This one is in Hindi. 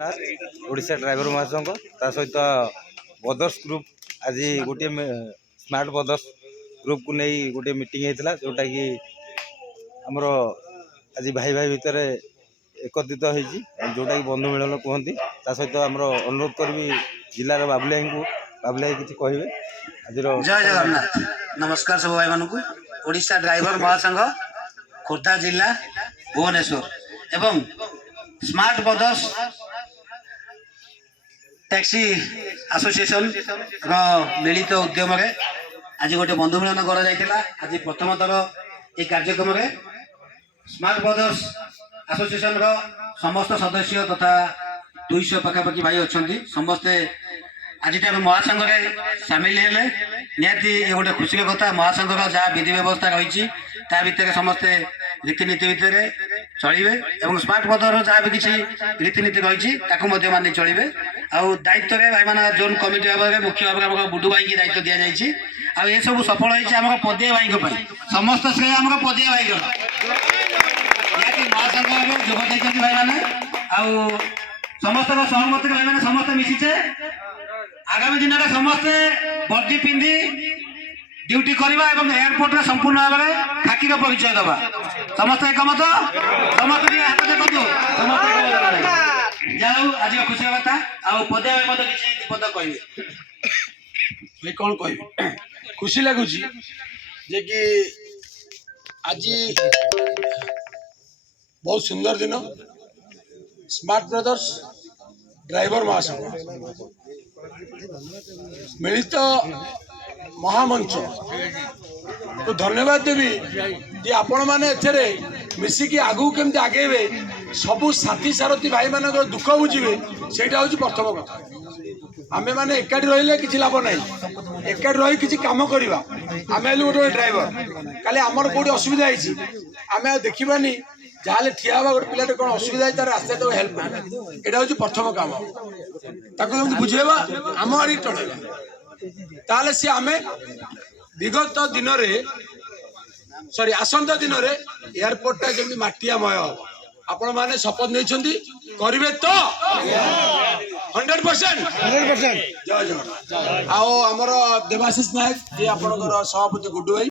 ओडिशा ड्राइवर महासंघ ता सहित बदर्स ग्रुप आज गोटे स्मार्ट बदर्स ग्रुप को नहीं गोटे मीटिंग होता जोटा कि आमर आज भाई भाई भितर एकत्रित होती जोटा कि बंधु मिलन कहती सहित आमर अनुरोध करी जिलार बाबुलाई को बाबुलाई किसी कहे आज जय जगन्नाथ नमस्कार सब भाई मान ओडिशा ड्राइवर महासंघ खोर्धा जिला भुवनेश्वर एवं स्मार्ट बदर्स टैक्सी एसोसिएशन मिलित उद्यम आज गोटे बंधु मिलन कर आज प्रथम थर ये कार्यक्रम स्मार्ट बदर्स एसोसिएशन समस्त सदस्य तथा 200 पखापाखि भाई अच्छा समस्ते आज महासंघ सामिल हेले निहाती ये गोटे खुशी कथा महासंघ जहाँ विधि व्यवस्था रही भितर समस्ते रीतिनीति भितर चलिए और स्मार्ट बदर जहाँ भी किसी रीतिनीति रही मानि चलिए आउ दायित्व भाई मान जोन कमिटी भाव में मुख्य भाव में बुडू भाई की दायित्व दि जाइए आ ये सब सफल होम पदिया भाई समस्त श्रेय आम पदिया भाई महासंघ जोग देते भाई मैंने आउ समस्त सहमति भाई मैंने समस्ते मिशिचे आगामी दिन में समस्ते वर्दी पिंधि ड्यूटी करवा और एयरपोर्ट में संपूर्ण भाव में खाकीर परिचय दबा समस्त एकमत समस्त हाथ देखो जाऊ आज खुशी कथा आ पदे किसी पद कहे कौन कह खुशी लगुच जे कि आज बहुत सुंदर दिन स्मार्ट ब्रदर्स ड्राइवर महासंघ मिलित महामंच तो धन्यवाद देवी जे आपण मैंने एथेरे मिसिकी आगू केमती आगेबे सबू साथी सारथी भाई मान दुख बुझे से प्रथम कथा आमे माने एकाठी रहिले किछि लाभ नहीं एकाठी रही किछि काम करबा आमे गोटे ड्राइवर काले आमर कोडी असुविधा होइछि आमे देखिबानी जहाँ ठिया हवा गोटे पिलाटे कौन असुविधा है तार रास्ता तो हेल्प एटा हूँ प्रथम काम ताको बुझेबा आम आड़ी टणेबा ताले सी आमे विगत दिन सॉरी आसंता दिन एयरपोर्ट टा जमी माटियामय हम आपण मैंने शपथ नहीं करेंगे तो 100% जय जगन्नाथ आओ आमर देवाशीष नायक ये आपणकर सभापति गुड्डू भाई।